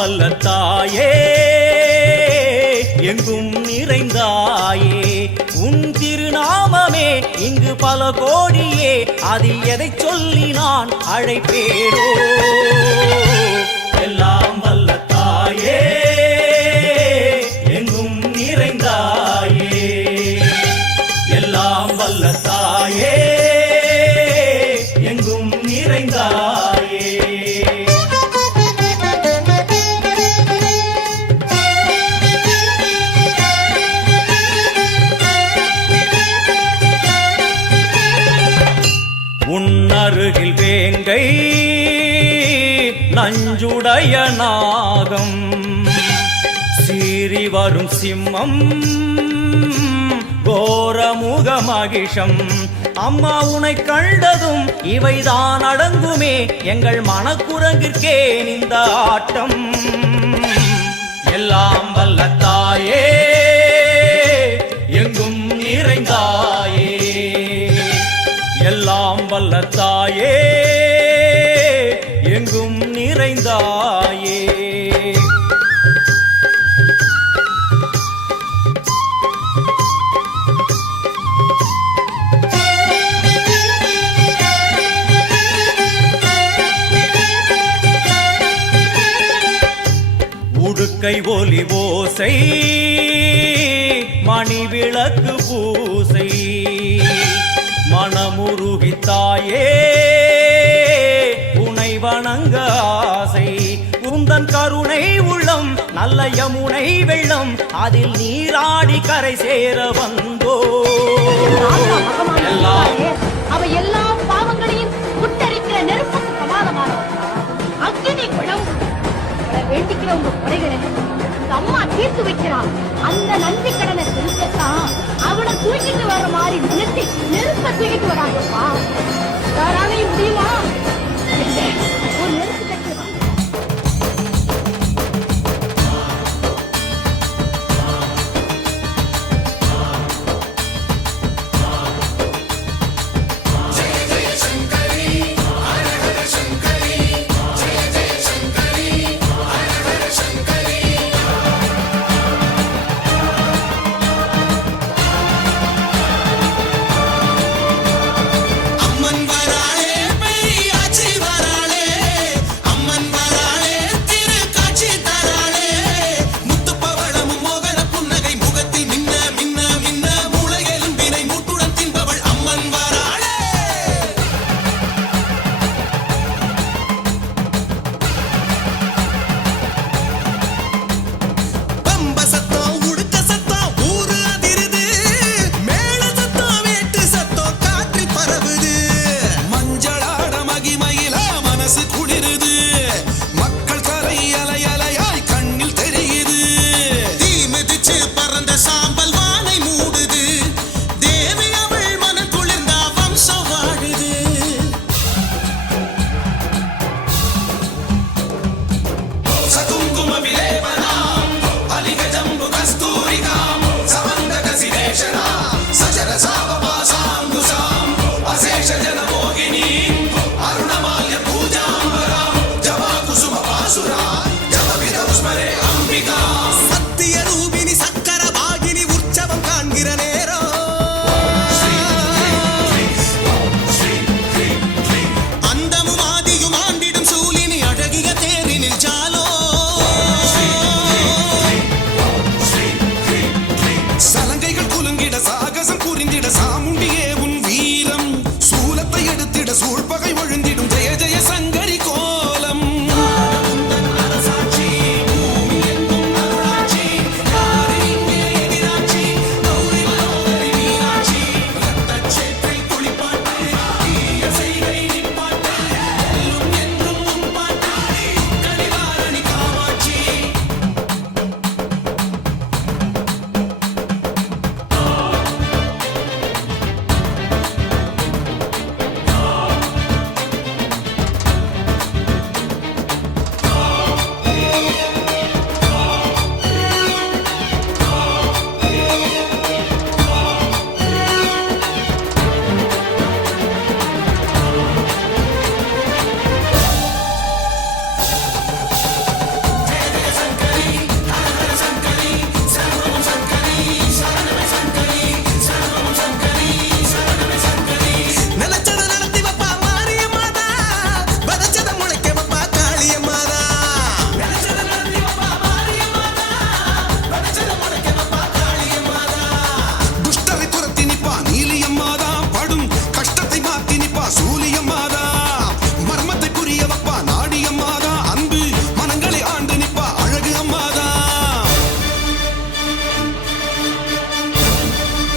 வல்ல தாயே எங்கும் நிறைந்தாயே உன் திருநாமமே இங்கு பல கோடியே அது எதை சொல்லி நான் அழைப்பேனோ எல்லாம் வல்ல தாயே எங்கும் நிறைந்தாயே எல்லாம் வல்ல தாயே எங்கும் நிறைந்தாயே உன்னருகில் வேங்கை நஞ்சுடைய நாகம் சீறி வரும் சிம்மம் கோரமுக மகிஷம் அம்மா உனை கண்டதும் இவைதான் அடங்குமே எங்கள் மனக்குரங்கிற்கே இந்த ஆட்டம் எல்லாம் வல்ல தாயே எங்கும் நிறைந்தாயே எல்லாம் வல்ல தாயே எங்கும் நிறைந்தாயே உடுக்கை ஒலி ஓசை மணி விளக்கு பூசை மனமுருகித்தாயே உனை வணங்க ஆசை உந்தன் கருணை உள்ளம் நல்ல யமுனை வெள்ளம் அதில் நீராடி கரை சேர வந்தோ அவ எல்லா பாவங்களையும்